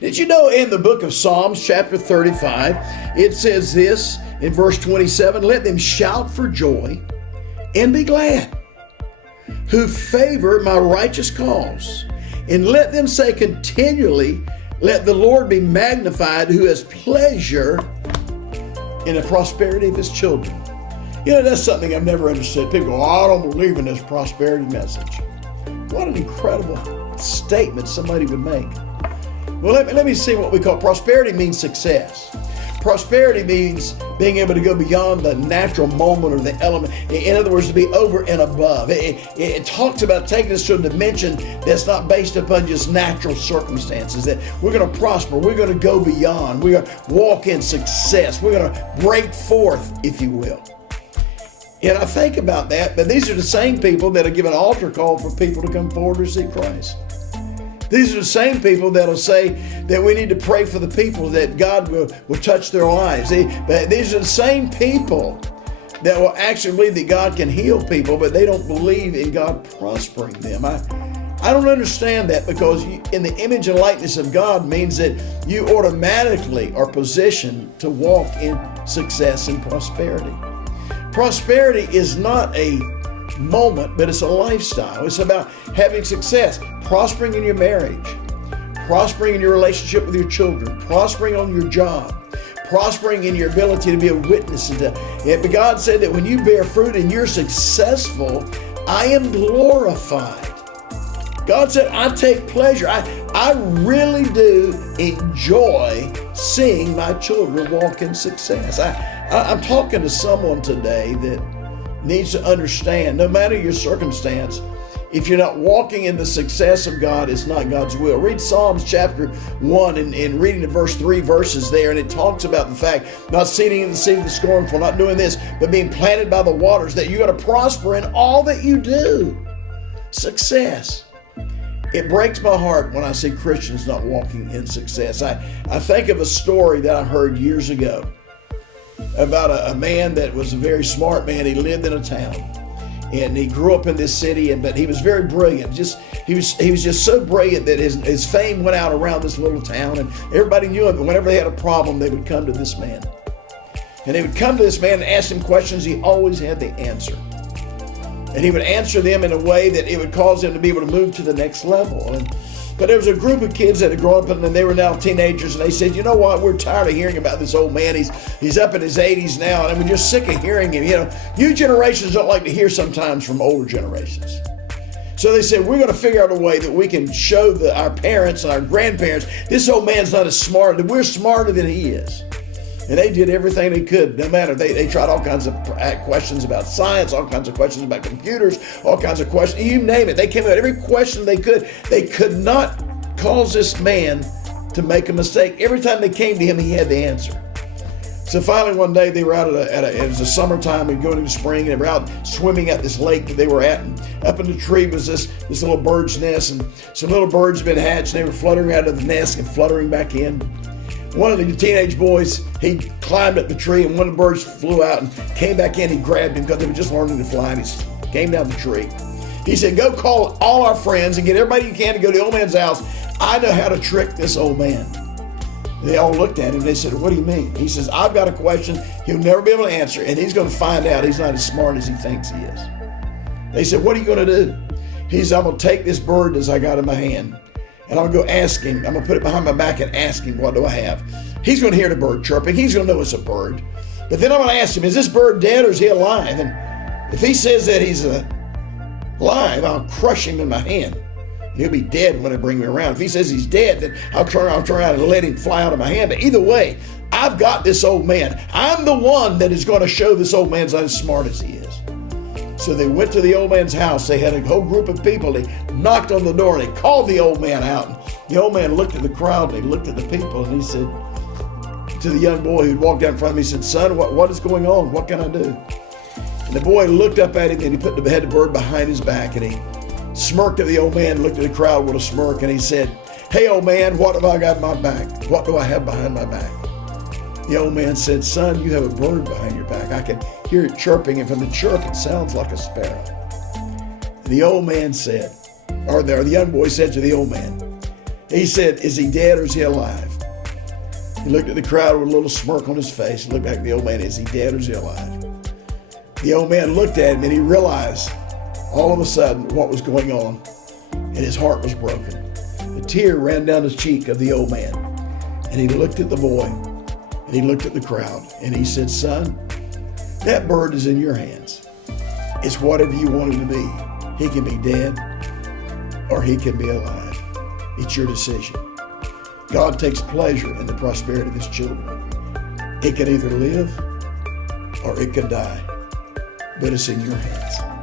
Did you know in the book of Psalms, chapter 35, it says this in verse 27, let them shout for joy and be glad, who favor my righteous cause. And let them say continually, let the Lord be magnified, who has pleasure in the prosperity of his children. You know, that's something I've never understood. People go, oh, I don't believe in this prosperity message. What an incredible statement somebody would make. Well, let me see what we call prosperity means success. Prosperity means being able to go beyond the natural moment or the element. In other words, to be over and above. It talks about taking us to a dimension that's not based upon just natural circumstances, that we're going to prosper, we're going to go beyond, we're going to walk in success, we're going to break forth, if you will. And I think about that, but these are the same people that have given an altar call for people to come forward to receive Christ. These are the same people that'll say that we need to pray for the people, that God will touch their lives. These are the same people that will actually believe that God can heal people, but they don't believe in God prospering them. I don't understand that, because in the image and likeness of God means that you automatically are positioned to walk in success and prosperity. Prosperity is not a moment, but it's a lifestyle. It's about having success, prospering in your marriage, prospering in your relationship with your children, prospering on your job, prospering in your ability to be a witness. But God said that when you bear fruit and you're successful, I am glorified. God said, I take pleasure. I really do enjoy seeing my children walk in success. I'm talking to someone today that needs to understand, no matter your circumstance, if you're not walking in the success of God, it's not God's will. Read Psalms chapter 1 and reading the verse 3 verses there, and it talks about the fact, not sitting in the seat of the scornful, not doing this, but being planted by the waters, that you're going to prosper in all that you do. Success. It breaks my heart when I see Christians not walking in success. I think of a story that I heard years ago about a man that was a very smart man. He lived in a town, and he grew up in this city, but he was very brilliant. He was just so brilliant that his fame went out around this little town, and everybody knew him. And whenever they had a problem, they would come to this man. And they would come to this man and ask him questions. He always had the answer. And he would answer them in a way that it would cause them to be able to move to the next level. But there was a group of kids that had grown up, and they were now teenagers, and they said, you know what, we're tired of hearing about this old man. He's up in his 80s now, and we're just sick of hearing him. You know, new generations don't like to hear sometimes from older generations. So they said, we're going to figure out a way that we can show our parents and our grandparents, this old man's not as smart, that we're smarter than he is. And they did everything they could, no matter. They tried all kinds of questions about science, all kinds of questions about computers, all kinds of questions, you name it. They came up with every question they could. They could not cause this man to make a mistake. Every time they came to him, he had the answer. So finally one day they were out it was the summertime, and going into spring, and they were out swimming at this lake that they were at, and up in the tree was this little bird's nest, and some little birds had been hatched, and they were fluttering out of the nest and fluttering back in. One of the teenage boys, he climbed up the tree, and one of the birds flew out and came back in. He grabbed him because they were just learning to fly, and he came down the tree. He said, go call all our friends and get everybody you can to go to the old man's house. I know how to trick this old man. They all looked at him. They said, what do you mean? He says, I've got a question he'll never be able to answer, and he's going to find out he's not as smart as he thinks he is. They said, what are you going to do? He said, I'm going to take this bird as I got in my hand, and I'm going to go ask him. I'm going to put it behind my back and ask him, what do I have? He's going to hear the bird chirping. He's going to know it's a bird. But then I'm going to ask him, is this bird dead or is he alive? And if he says that he's alive, I'll crush him in my hand. And he'll be dead when I bring him around. If he says he's dead, then I'll turn around and let him fly out of my hand. But either way, I've got this old man. I'm the one that is going to show this old man's not as smart as he is. So they went to the old man's house. They had a whole group of people. They knocked on the door, and they called the old man out. And the old man looked at the crowd, and he looked at the people, and he said to the young boy who'd walked out in front of him, he said, son, what is going on? What can I do? And the boy looked up at him, and he had the bird behind his back, and he smirked at the old man, looked at the crowd with a smirk, and he said, hey, old man, what have I got in my back? What do I have behind my back? The old man said, son, you have a bird behind your back. I can hear it chirping, and from the chirp, it sounds like a sparrow. And the old man said, or the young boy said to the old man, He said, is he dead or is he alive? He looked at the crowd with a little smirk on his face. He looked back at the old man, is he dead or is he alive? The old man looked at him and he realized all of a sudden what was going on, and his heart was broken. A tear ran down the cheek of the old man, and he looked at the boy, and he looked at the crowd, and he said, son, that bird is in your hands. It's whatever you want him to be. He can be dead or he can be alive. It's your decision. God takes pleasure in the prosperity of his children. It can either live or it can die, but it's in your hands.